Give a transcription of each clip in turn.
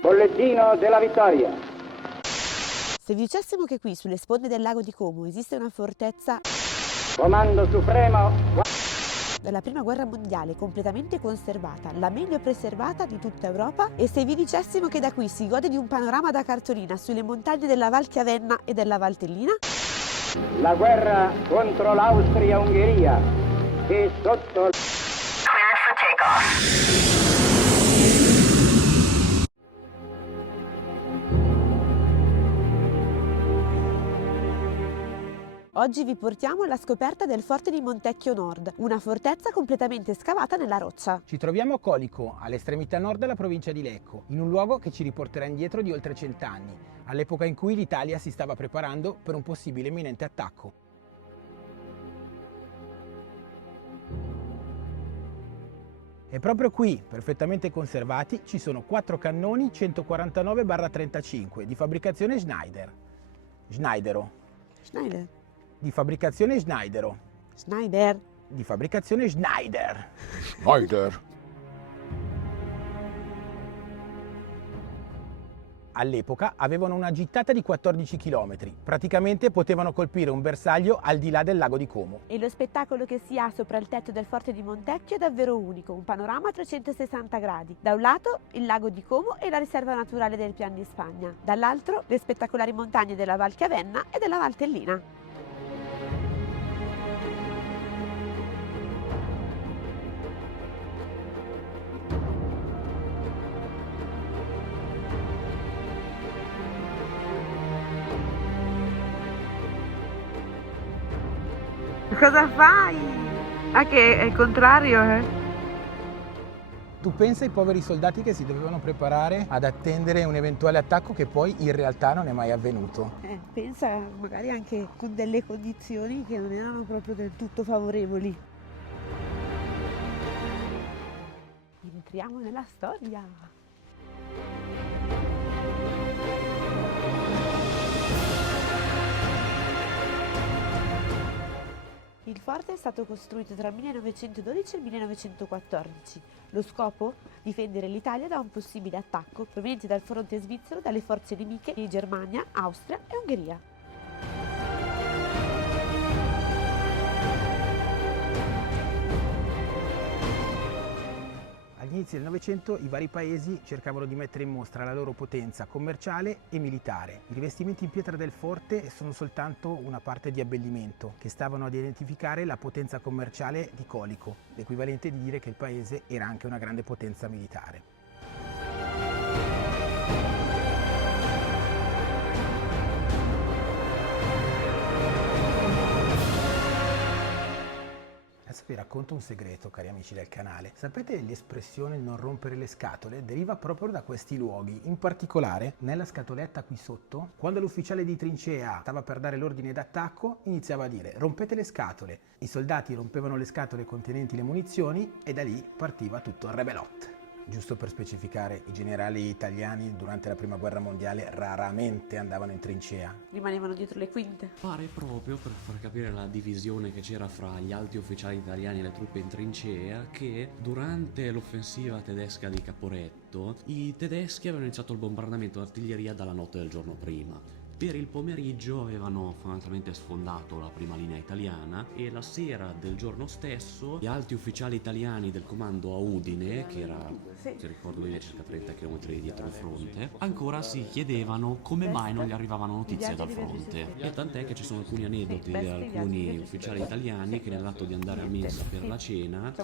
Bollettino della vittoria. Se vi dicessimo che qui, sulle sponde del lago di Como, esiste una fortezza Comando supremo. dalla prima guerra mondiale completamente conservata, la meglio preservata di tutta Europa, e se vi dicessimo che da qui si gode di un panorama da cartolina sulle montagne della Val Chiavenna e della Valtellina? La guerra contro l'Austria-Ungheria è sotto... Cleared for takeoff. Oggi vi portiamo alla scoperta del forte di Montecchio Nord, una fortezza completamente scavata nella roccia. Ci troviamo a Colico, all'estremità nord della provincia di Lecco, in un luogo che ci riporterà indietro di oltre 100 anni, all'epoca in cui l'Italia si stava preparando per un possibile imminente attacco. E proprio qui, perfettamente conservati, ci sono 4 cannoni 149-35 di fabbricazione Schneider. Schneider. Di fabbricazione Schneidero. Schneider. Di fabbricazione Schneider. Schneider. All'epoca avevano una gittata di 14 km, praticamente potevano colpire un bersaglio al di là del lago di Como. E lo spettacolo che si ha sopra il tetto del forte di Montecchio è davvero unico, un panorama a 360 gradi. Da un lato il lago di Como e la riserva naturale del Pian di Spagna, dall'altro le spettacolari montagne della Val Chiavenna e della Valtellina. Cosa fai? Ah, che è il contrario, eh? Tu pensa ai poveri soldati che si dovevano preparare ad attendere un eventuale attacco che poi in realtà non è mai avvenuto. Pensa magari anche con delle condizioni che non erano proprio del tutto favorevoli. Entriamo nella storia. Il forte è stato costruito tra il 1912 e il 1914. Lo scopo? Difendere l'Italia da un possibile attacco proveniente dal fronte svizzero dalle forze nemiche di Germania, Austria e Ungheria. All'inizio del Novecento i vari paesi cercavano di mettere in mostra la loro potenza commerciale e militare. I rivestimenti in pietra del forte sono soltanto una parte di abbellimento che stavano ad identificare la potenza commerciale di Colico, l'equivalente di dire che il paese era anche una grande potenza militare. Adesso vi racconto un segreto, cari amici del canale. Sapete l'espressione non rompere le scatole? Deriva proprio da questi luoghi. In particolare, nella scatoletta qui sotto, quando l'ufficiale di trincea stava per dare l'ordine d'attacco, iniziava a dire rompete le scatole. I soldati rompevano le scatole contenenti le munizioni e da lì partiva tutto il rebelot. Giusto per specificare, i generali italiani durante la prima guerra mondiale raramente andavano in trincea. Rimanevano dietro le quinte. Pare proprio, per far capire la divisione che c'era fra gli alti ufficiali italiani e le truppe in trincea, che durante l'offensiva tedesca di Caporetto i tedeschi avevano iniziato il bombardamento d'artiglieria dalla notte del giorno prima. Per il pomeriggio avevano fondamentalmente sfondato la prima linea italiana e la sera del giorno stesso gli alti ufficiali italiani del comando a Udine, che era, se ricordo bene, circa 30 km dietro il fronte, ancora si chiedevano come mai non gli arrivavano notizie dal fronte. E tant'è che ci sono alcuni aneddoti di alcuni ufficiali italiani che nell'atto di andare a mensa per la cena,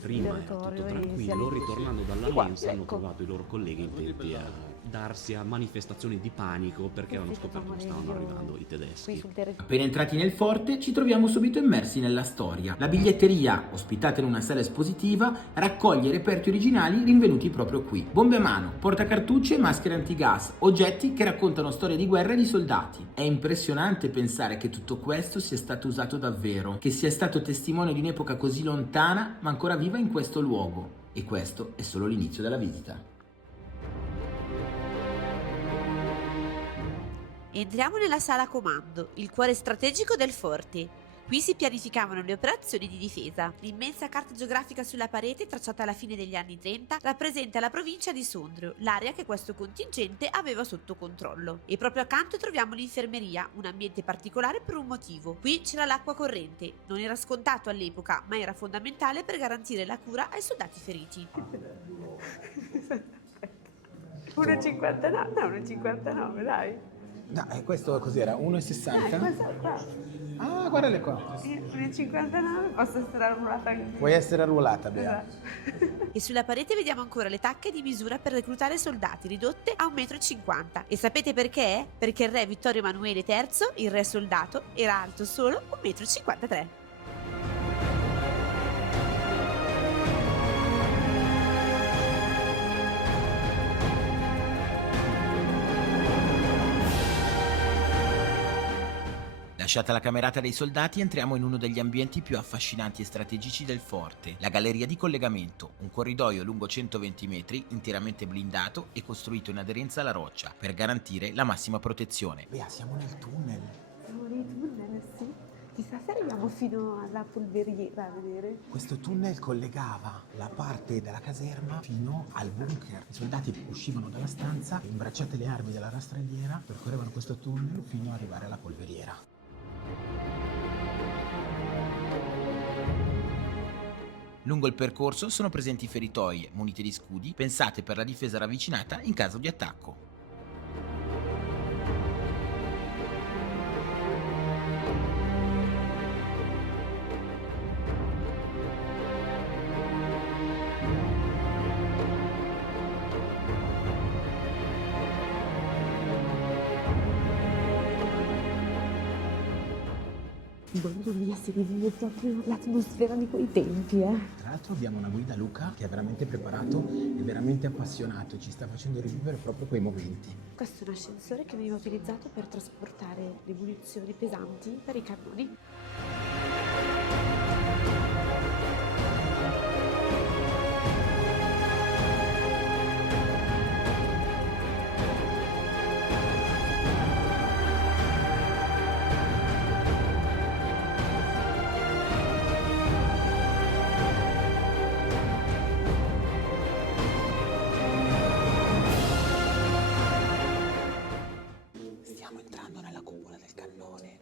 prima era tutto tranquillo, ritornando dalla mensa hanno trovato i loro colleghi intenti a darsi a manifestazioni di panico perché avevano scoperto che stavano arrivando i tedeschi. Appena entrati nel forte ci troviamo subito immersi nella storia. La biglietteria, ospitata in una sala espositiva, raccoglie i reperti originali rinvenuti proprio qui. Bombe a mano, portacartucce e maschere antigas, oggetti che raccontano storie di guerra e di soldati. È impressionante pensare che tutto questo sia stato usato davvero, che sia stato testimone di un'epoca così lontana ma ancora viva in questo luogo. E questo è solo l'inizio della visita. Entriamo nella sala comando, il cuore strategico del forte. Qui si pianificavano le operazioni di difesa. L'immensa carta geografica sulla parete, tracciata alla fine degli anni 30, rappresenta la provincia di Sondrio, l'area che questo contingente aveva sotto controllo. E proprio accanto troviamo l'infermeria, un ambiente particolare per un motivo. Qui c'era l'acqua corrente, non era scontato all'epoca, ma era fondamentale per garantire la cura ai soldati feriti. 1,59, no, 1,59, dai. No, questo cos'era? 1,60? Questo qua. Ah, guardale qua. 1,59, posso essere arruolata anche. Vuoi essere arruolata, Bea? E sulla parete vediamo ancora le tacche di misura per reclutare soldati, ridotte a 1,50 m. E sapete perché? Perché il re Vittorio Emanuele III, il re soldato, era alto solo 1,53 m. Lasciata la camerata dei soldati, entriamo in uno degli ambienti più affascinanti e strategici del forte, la galleria di collegamento, un corridoio lungo 120 metri, interamente blindato e costruito in aderenza alla roccia, per garantire la massima protezione. Bea, siamo nel tunnel. Siamo nei tunnel, sì. Chissà se arriviamo fino alla polveriera a vedere. Questo tunnel collegava la parte della caserma fino al bunker. I soldati uscivano dalla stanza, imbracciate le armi della rastrelliera, percorrevano questo tunnel fino ad arrivare alla polveriera. Lungo il percorso sono presenti feritoie munite di scudi pensate per la difesa ravvicinata in caso di attacco. Mamma mia, si rivive proprio l'atmosfera di quei tempi, Tra l'altro abbiamo una guida, Luca, che è veramente preparato e veramente appassionato e ci sta facendo rivivere proprio quei momenti. Questo è un ascensore che veniva utilizzato per trasportare le munizioni pesanti per i cannoni. Stiamo entrando nella cupola del cannone.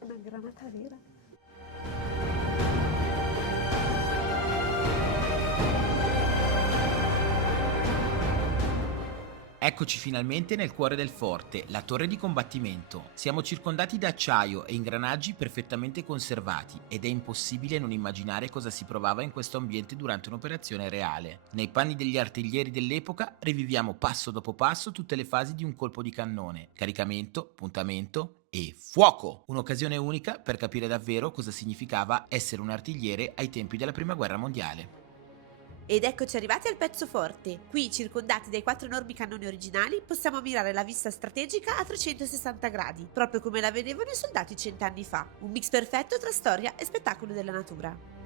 Una granata vera. Eccoci finalmente nel cuore del forte, la torre di combattimento. Siamo circondati da acciaio e ingranaggi perfettamente conservati ed è impossibile non immaginare cosa si provava in questo ambiente durante un'operazione reale. Nei panni degli artiglieri dell'epoca riviviamo passo dopo passo tutte le fasi di un colpo di cannone: caricamento, puntamento e fuoco! Un'occasione unica per capire davvero cosa significava essere un artigliere ai tempi della Prima Guerra Mondiale. Ed eccoci arrivati al pezzo forte. Qui, circondati dai 4 enormi cannoni originali, possiamo ammirare la vista strategica a 360 gradi, proprio come la vedevano i soldati 100 anni fa. Un mix perfetto tra storia e spettacolo della natura.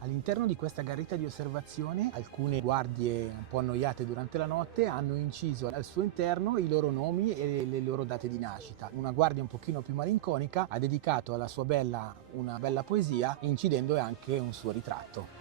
All'interno di questa garita di osservazione, alcune guardie un po' annoiate durante la notte hanno inciso al suo interno i loro nomi e le loro date di nascita. Una guardia un pochino più malinconica ha dedicato alla sua bella una bella poesia, incidendo anche un suo ritratto.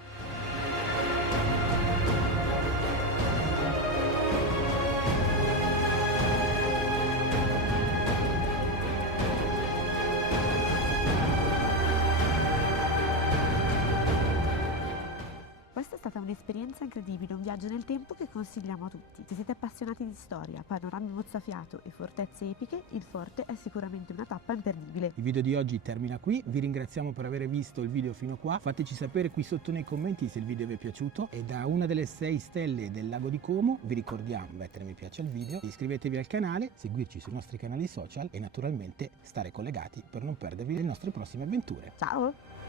Questa è stata un'esperienza incredibile, un viaggio nel tempo che consigliamo a tutti. Se siete appassionati di storia, panorami mozzafiato e fortezze epiche, il forte è sicuramente una tappa imperdibile. Il video di oggi termina qui, vi ringraziamo per aver visto il video fino qua, fateci sapere qui sotto nei commenti se il video vi è piaciuto e da una delle 6 stelle del lago di Como vi ricordiamo di mettere mi piace al video, iscrivetevi al canale, seguirci sui nostri canali social e naturalmente stare collegati per non perdervi le nostre prossime avventure. Ciao!